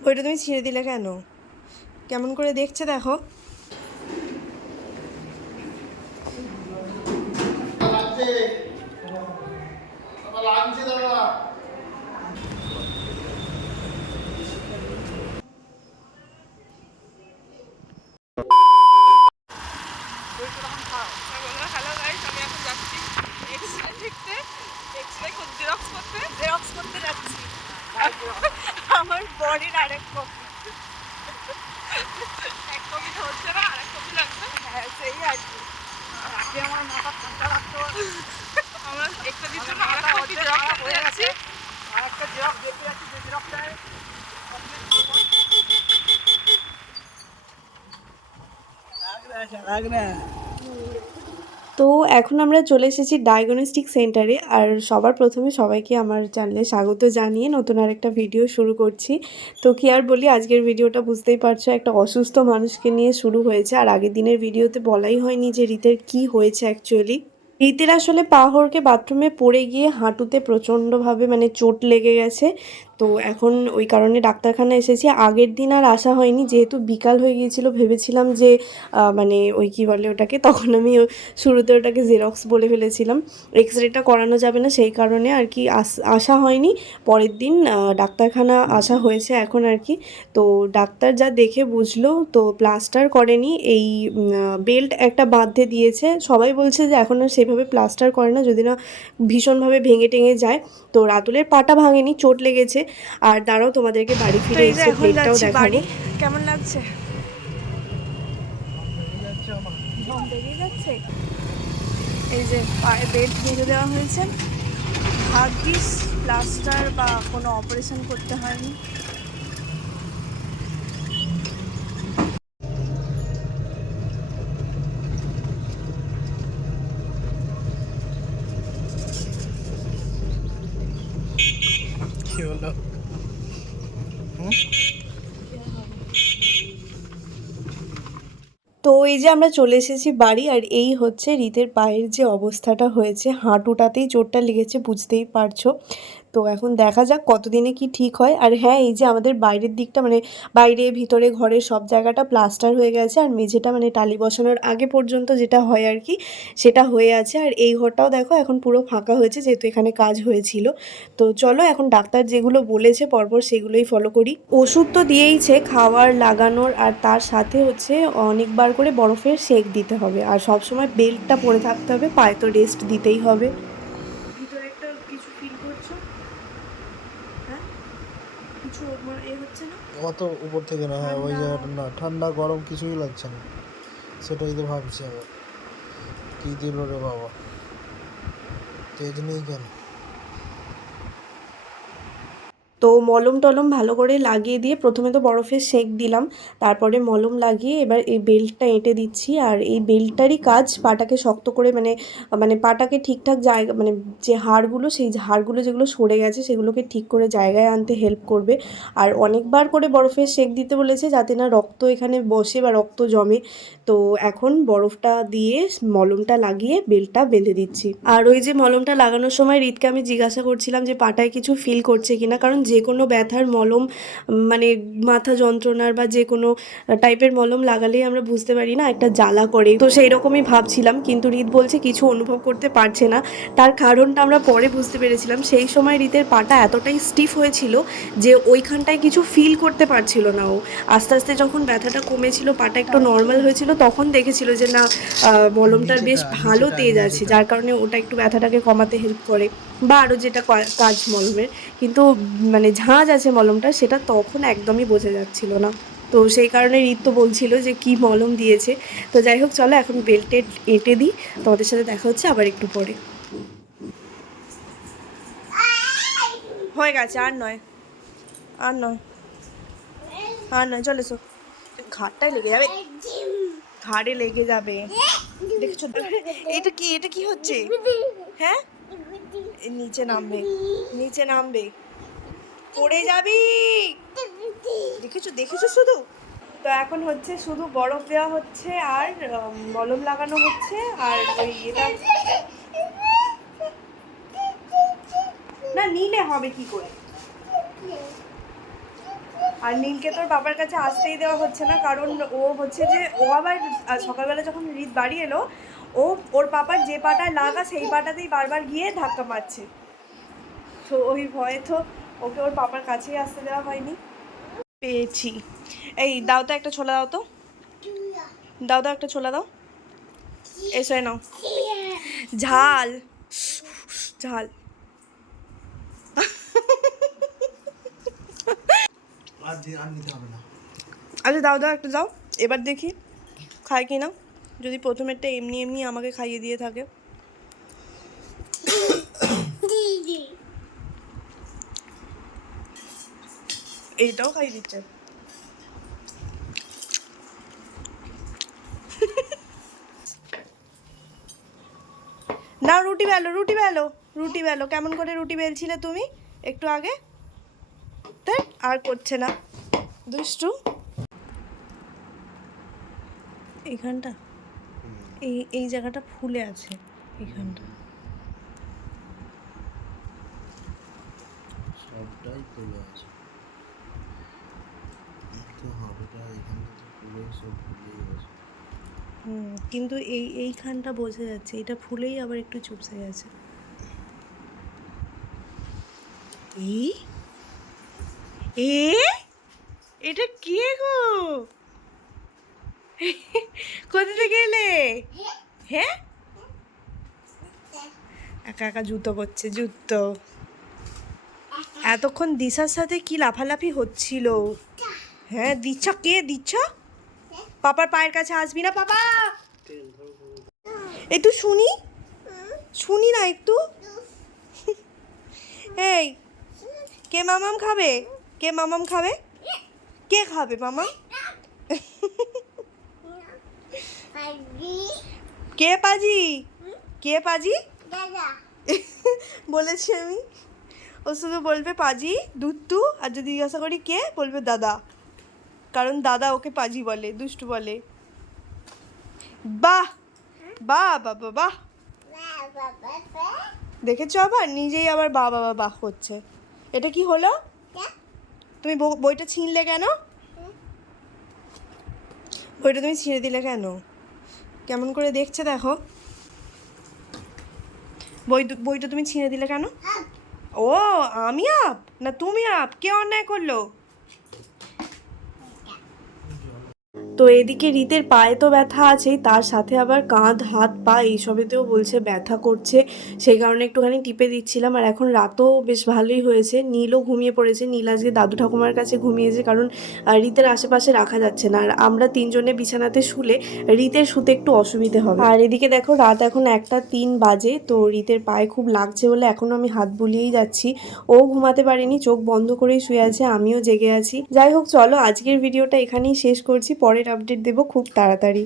বইটা তুমি ছিঁড়ে দিলে কেন? কেমন করে দেখছে দেখো। লাগছে দাদা হ্যালো গাইস আমি এখন যাচ্ছি এক্সরে দেখতে এক্সরে জেরক্স করতে জেরক্স করতে যাচ্ছি আমার বডির আরেক কপি এক হচ্ছে না হ্যাঁ সেই আর কি। আগে আমার মাথা ঠান্ডা আমরা একটা যাচ্ছি। আর একটা জেরক্স দেখতে যাচ্ছি যে জেরক্সটা তো এখন আমরা চলে এসেছি ডায়াগনস্টিক সেন্টারে আর সবার প্রথমে সবাইকে আমার চ্যানেলে স্বাগত জানিয়ে নতুন আরেকটা ভিডিও শুরু করছি। তো কি আর বলি, আজকের ভিডিওটা বুঝতেই পারছ, একটা অসুস্থ মানুষকে নিয়ে শুরু হয়েছে, আর আগের দিনের ভিডিওতে বলাই হয়নি যে রীতের কি হয়েছে অ্যাকচুয়ালি রীতির আসলে পা হড়কে বাথরুমে পড়ে গিয়ে হাঁটুতে প্রচণ্ডভাবে মানে চোট লেগে গেছে তো এখন ওই কারণে ডাক্তারখানা এসেছি। আগের দিন আর আসা হয়নি, যেহেতু বিকাল হয়ে গিয়েছিল, ভেবেছিলাম যে মানে ওই কী বলে ওটাকে, তখন আমি শুরুতে ওটাকে জেরক্স বলে ফেলেছিলাম। এক্স রেটা করানো যাবে না, সেই কারণে আর কি আস- হয়নি। পরের দিন ডাক্তারখানা আসা হয়েছে এখন আর কি। তো ডাক্তার যা দেখে বুঝলো, তো প্লাস্টার করেনি। এই বেল্ট একটা বাঁধতে দিয়েছে। সবাই বলছে যে এখন আর সেভাবে প্লাস্টার করে না, যদি না ভীষণভাবে ভেঙে টেঙে যায়। তো রাতুলের পাটা ভাঙেনি, চোট লেগেছে। আর দাঁড়াও তোমাদেরকে বাড়ি ফিরে এসে প্লেটটাও দেখাবো। কেমন লাগছে? এই যে পায়ে বেড বেঁধে দেওয়া হয়েছে। ভাগ্যিস প্লাস্টার বা কোনো অপারেশন করতে হয়নি। তো এই যে আমরা চলে এসেছি বাড়ি, আর এই হচ্ছে রীতের পায়ের যে অবস্থাটা হয়েছে, হাঁটুটাতেই চোটটা লেগেছে, বুঝতেই পারছ। তো এখন দেখা যাক কতদিনে কি ঠিক হয়। আর হ্যাঁ এই যে আমাদের বাইরের দিকটা মানে বাইরে, ভিতরে ঘরের সব জায়গাটা প্লাস্টার হয়ে গেছে আর মেঝেটা মানে টালি বসানোর আগে পর্যন্ত যেটা হয় আর কি, সেটা হয়ে আছে। আর এই ঘরটাও দেখো এখন পুরো ফাঁকা হয়েছে, যেহেতু এখানে কাজ হয়েছিল। তো চলো এখন ডাক্তার যেগুলো বলেছে, পরপর সেগুলোই ফলো করি। ওষুধ তো দিয়েইছে, খাওয়ার, লাগানোর, আর তার সাথে হচ্ছে অনেকবার করে বরফের সেক দিতে হবে। আর সবসময় বেল্টটা পরে থাকতে হবে, পায়ে তো রেস্ট দিতেই হবে ভিতরে একটা কিছু ফিল করছ হ্যাঁ কিছু এ হচ্ছে না? অত উপর থেকে না হ্যাঁ ওই জায়গাটা না ঠান্ডা গরম কিছুই লাগছে না। সেটাই তো ভাবছি আবার। কী দিল রে বাবা? তেজ নেই কেন? তো মলম টলম ভালো করে লাগিয়ে দিয়ে প্রথমে তো বরফের সেঁক দিলাম, তারপরে মলম লাগিয়ে এবার এই বেল্টটা এঁটে দিচ্ছি। আর এই বেল্টটারই কাজ পাটাকে শক্ত করে মানে মানে পাটাকে ঠিকঠাক জায়গা মানে যে হাড়গুলো, সেই হাড়গুলো যেগুলো সরে গেছে সেগুলোকে ঠিক করে জায়গায় আনতে হেল্প করবে। আর অনেকবার করে বরফের সেঁক দিতে বলেছে যাতে না রক্ত এখানে বসে বা রক্ত জমে। তো এখন বরফটা দিয়ে মলমটা লাগিয়ে বেল্টটা বেঁধে দিচ্ছি। আর ওই যে মলমটা লাগানোর সময় রিতকে আমি জিজ্ঞাসা করছিলাম যে পাটায় কিছু ফিল করছে কিনা, কারণ যে কোনো ব্যথার মলম মানে মাথা যন্ত্রণার বা যে কোনো টাইপের মলম লাগালেই আমরা বুঝতে পারি না একটা জ্বালা করে। তো সেই রকমই ভাবছিলাম কিন্তু রিত বলছে কিছু অনুভব করতে পারছে না। তার কারণটা আমরা পরে বুঝতে পেরেছিলাম। সেই সময় রিতের পাটা এতটাই স্টিফ হয়েছিল যে ওইখানটায় কিছু ফিল করতে পারছিল না ও। আস্তে আস্তে যখন ব্যথাটা কমেছিল পাটা একটু নর্মাল হয়েছিল তখন দেখেছিল যে না মলমটার বেশ ভালো তেজ আছে যার কারণে ওটা একটু ব্যথাটাকে কমাতে হেল্প করে। বা আরও যেটা কাজ মলমের কিন্তু মানে ঝাঁজ আছে মলমটা, সেটা তখন একদমই বোঝা যাচ্ছিল না। তো সেই কারণে ঋত তো বলছিল যে কি মলম দিয়েছে। তো যাই হোক, চলো এখন বেল্টে এঁটে দিই। তোমাদের সাথে দেখা হচ্ছে আবার একটু পরে। হয়ে গেছে, আর নয়। আর নয়। আর নয়, চলে এসো। ঘাটটাই লেগে যাবে। ঘাড়ে লেগে যাবে। দেখেছ? এটা কি? এটা কি হচ্ছে? হ্যাঁ? নিচে নামবে নিচে নামবে। পড়ে যাবি? দেখেছ দেখেছ শুধু? তো এখন হচ্ছে শুধু বরফ দেওয়া হচ্ছে আর মলম লাগানো হচ্ছে আর ওই এটা না, নিলে হবে কি করে? আর নীলকে তোর বাবার কাছে আসতেই দেওয়া হচ্ছে না, কারণ ও হচ্ছে যে, ও আবার সকালবেলা যখন রিত বাড়ি এলো ও ওর পাপার যে পাটায় লাগা সেই পাটাতেই বারবার গিয়ে ধাক্কা মারছে। তো ওই ভয়ে তো ওকে ওর পাপার কাছেই আসতে দেওয়া হয়নি। পেয়েছি। এই দাও তো একটা ছোলা দাও তো। দাও দাও একটা ছোলা দাও। এসো নাও। ঝাল। ঝাল। আচ্ছা দাও দাও একটা দাও। এবার দেখি। খায় কি না? যদি প্রথমেরটা এমনি এমনি আমাকে খাইয়ে দিয়ে থাকে। এইটাও খাইয়ে দিচ্ছে। না রুটি বেলো রুটি বেলো রুটি বেলো। কেমন করে রুটি বেলছিলে তুমি? একটু আগে। তাই আর করছে না। দুষ্টু। এইখানটা। এই এই জায়গাটা ফুলে আছে এইখানটা সবটাই ফুলে আছে। এখানটা হুম কিন্তু এই এইখানটা বোঝা যাচ্ছে এটা ফুলেই আবার একটু চুপসে গেছে। এই? এ? এটা কে গো? কোথা থেকে এলে? হ্যাঁ। একা একা জুতো পরছে জুতো। এতক্ষণ দিশার সাথে কি লাফালাফি হচ্ছিল? হ্যাঁ দিচ্ছা। কে দিচ্ছ? পাপার পায়ের কাছে আসবি না পাপা? একটু শুনি। শুনি না একটু। এই কে মামাম খাবে? কে মামাম খাবে? কে খাবে মামাম? কে পাজি? কে পাজি? বলেছি আমি। ও শুধু বলবে পাজি দুত্তু আর যদি জিজ্ঞাসা করি কে বলবে দাদা। কারণ দাদা ওকে পাজি বলে দুষ্টু বলে। বাহ! বাহ বাবা বাহ। দেখেছ আবার? নিজেই আবার বা বাবা বাহ করছে। এটা কি হলো? তুমি বই- বইটা ছিঁড়লে কেন? বইটা তুমি ছিঁড়ে দিলে কেন? কেমন করে দেখছে দেখো। বই বইটা তুমি ছিঁড়ে দিলে কেন? ও আমি আপ? না তুমি আপ? কে অন্যায় করল? তো এদিকে রীতের পায়ে তো ব্যথা আছেই, তার সাথে আবার কাঁধ, হাত, পা এইসবেতেও বলছে ব্যথা করছে। সেই কারণে একটুখানি টিপে দিচ্ছিলাম আর এখন রাতও বেশ ভালোই হয়েছে। নীলও ঘুমিয়ে পড়েছে। নীল আজকে দাদু ঠাকুমার কাছে ঘুমিয়েছে কারণ রীতের আশেপাশে রাখা যাচ্ছে না। আর আমরা তিনজনে বিছানাতে শুলে রীতের শুতে একটু অসুবিধে হবে। আর এদিকে দেখো রাত এখন একটা তিন বাজে, তো রীতের পায়ে খুব লাগছে বলে এখনও আমি হাত বুলিয়েই যাচ্ছি। ও ঘুমাতে পারেনি, চোখ বন্ধ করেই শুয়ে আছে, আমিও জেগে আছি। যাই হোক, চলো আজকের ভিডিওটা এখানেই শেষ করছি। পরের আপডেট দেবো খুব তাড়াতাড়ি।